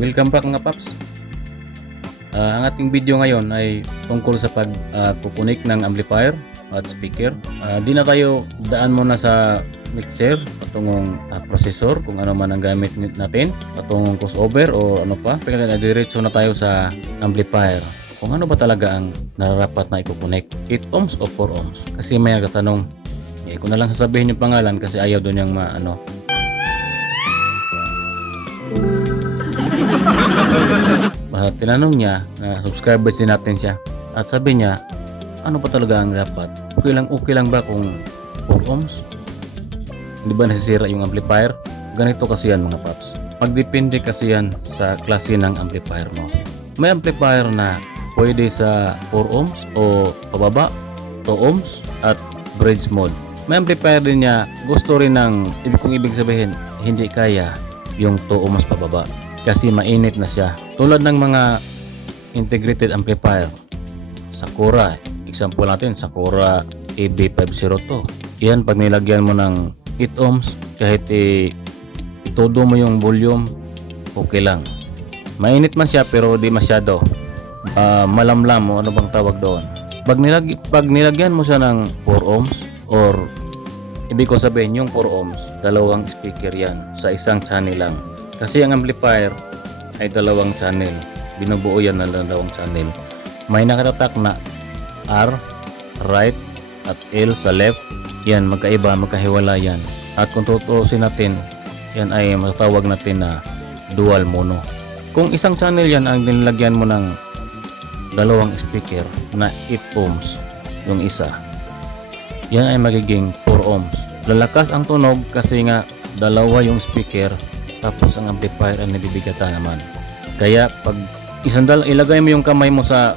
Welcome back mga paps. Ang ating video ngayon ay tungkol sa pag-connect ng amplifier at speaker. Di na tayo daan muna sa mixer patungong processor kung ano man ang gamit natin, patungong crossover o ano pa. Pero diretso na tayo sa amplifier. Kung ano ba talaga ang nararapat na i-connect, 8 ohms o 4 ohms? Kasi may nagtatanong, ko na lang sasabihin yung pangalan kasi ayaw doon yung tinanong niya na subscribers din natin siya at sabi niya, ano pa talaga ang dapat? Okay lang ba kung 4 ohms? Hindi ba nasisira yung amplifier? Ganito kasi yan mga paps. Magdepende kasi yan sa klase ng amplifier mo. May amplifier na pwede sa 4 ohms o pababa, 2 ohms at bridge mode. May amplifier din niya gusto rin ng ibig sabihin hindi kaya yung 2 ohms pababa kasi mainit na siya. Tulad ng mga integrated amplifier, Sakura, example natin, Sakura AB502. Yan, pag nilagyan mo ng 8 ohms, kahit itodo mo yung volume, okay lang. Mainit man siya pero di masyado. Malamlam mo, ano bang tawag doon? Pag nilagyan mo siya ng 4 ohms or ibig ko sabihin yung 4 ohms, dalawang speaker yan sa isang channel lang. Kasi ang amplifier ay dalawang channel. Binubuo yan ng dalawang channel. May nakatatak na R, right, at L sa left. Yan, magkaiba, magkahiwala yan. At kung tutuusin natin, yan ay matatawag natin na dual mono. Kung isang channel yan ang nilagyan mo ng dalawang speaker na 8 ohms, yung isa, yan ay magiging 4 ohms. Lalakas ang tunog kasi nga dalawa yung speaker tapos ang amplifier ang nabibigatan naman. Kaya pag ilagay mo yung kamay mo sa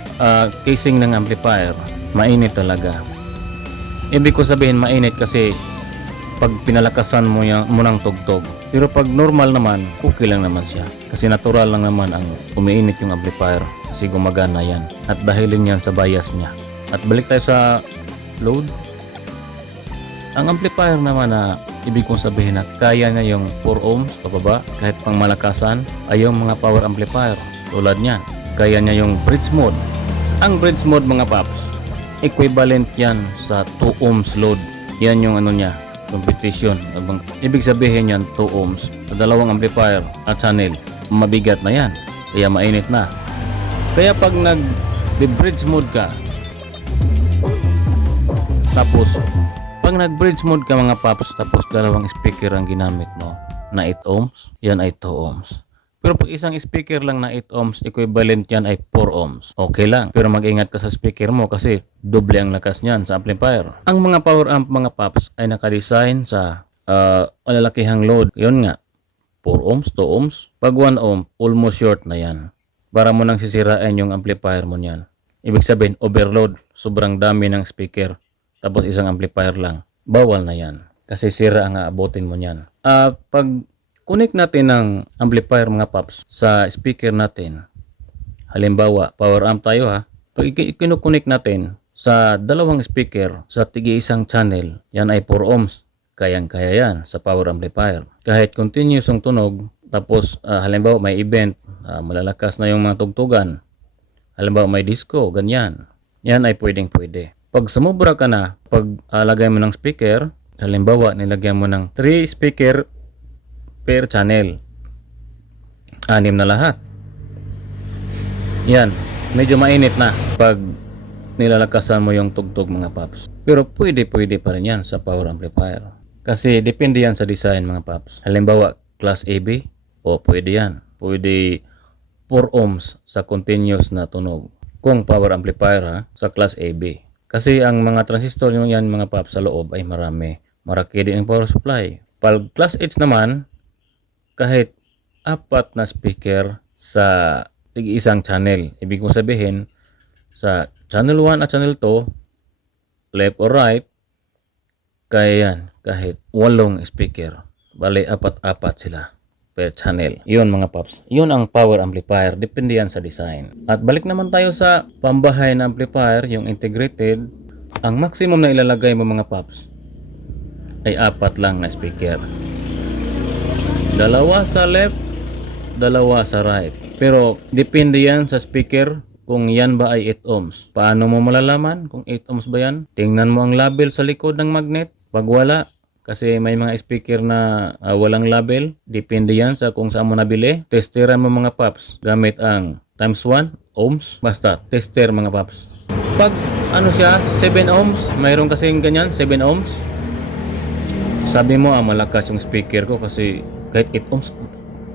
casing ng amplifier, mainit talaga. Ibig ko sabihin mainit kasi pag pinalakasan mo ng tugtog. Pero pag normal naman, okay lang naman siya. Kasi natural lang naman ang umiinit yung amplifier kasi gumagana yan. At dahilin yan sa bias niya. At balik tayo sa load. Ang amplifier naman na ibig kong sabihin na kaya niya yung 4 ohms pababa kahit pang malakasan ay yung mga power amplifier tulad niyan. Kaya niya yung bridge mode. Ang bridge mode mga paps, equivalent yan sa 2 ohms load. Yan yung niya, competition. Ibig sabihin yan 2 ohms sa dalawang amplifier at channel. Mabigat na yan. Kaya mainit na. Kaya pag nag-bridge mode ka, tapos pag nag-bridge mode ka mga paps, tapos dalawang speaker ang ginamit mo na 8 ohms, yan ay 2 ohms. Pero pag isang speaker lang na 8 ohms, equivalent yan ay 4 ohms. Okay lang. Pero mag-ingat ka sa speaker mo kasi doble ang lakas niyan sa amplifier. Ang mga power amp mga paps ay nakadesign sa malalakihang load. Yun nga, 4 ohms, 2 ohms. Pag 1 ohm, almost short na yan. Para mo nang sisirain yung amplifier mo niyan. Ibig sabihin, overload. Sobrang dami ng speaker. Tapos isang amplifier lang, bawal na yan. Kasi sira ang aabotin mo niyan. Pag connect natin ng amplifier mga paps sa speaker natin, halimbawa, power amp tayo pag i-connect natin sa dalawang speaker sa tigi-isang channel, yan ay 4 ohms. Kayang-kaya yan sa power amplifier. Kahit continuous ang tunog, tapos halimbawa may event, malalakas na yung mga tugtugan. Halimbawa may disco, ganyan. Yan ay pwedeng-pwede. Pag sumubra ka na, pag lagay mo ng speaker, halimbawa nilagyan mo ng 3 speaker per channel. 6 na lahat. Yan, medyo mainit na pag nilalakasan mo yung tugtog mga paps. Pero pwede pa rin yan sa power amplifier. Kasi depende yan sa design mga paps. Halimbawa, class AB, pwede yan. Pwede 4 ohms sa continuous na tunog. Kung power amplifier sa class AB. Kasi ang mga transistor nyo yan mga paps sa loob ay marami. Maraki din ang power supply. Pag class H naman, kahit 4 na speaker sa isang channel. Ibig kong sabihin, sa channel 1 at channel 2, left or right, kaya yan, kahit 8 speaker. Bali, 4 sila per channel. Yun mga paps. Yun ang power amplifier. Depende yan sa design. At balik naman tayo sa pambahay na amplifier, yung integrated. Ang maximum na ilalagay mo mga paps ay 4 lang na speaker. 2 sa left, dalawa sa right. Pero depende yan sa speaker kung yan ba ay 8 ohms. Paano mo malalaman kung 8 ohms ba yan? Tingnan mo ang label sa likod ng magnet. Pag wala, kasi may mga speaker na walang label, depende yan sa kung saan mo nabili. Testeran mo mga paps gamit ang times 1 ohms. Basta, tester mga paps. Pag ano siya, 7 ohms, mayroon kasing ganyan, 7 ohms. Sabi mo, malakas yung speaker ko kasi kahit 8 ohms,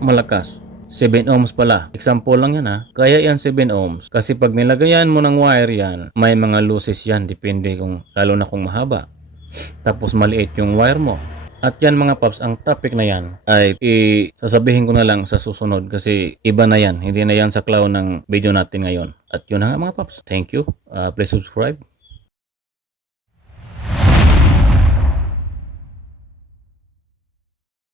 malakas. 7 ohms pala. Example lang yan Kaya yan 7 ohms. Kasi pag nilagayan mo ng wire yan, may mga losses yan. Depende kung, lalo na kung mahaba. Tapos maliit yung wire mo. At yan mga paps, ang topic na yan ay sasabihin ko na lang sa susunod kasi iba na yan. Hindi na yan sa clown ng video natin ngayon. At yun na nga mga paps. Thank you. Please subscribe.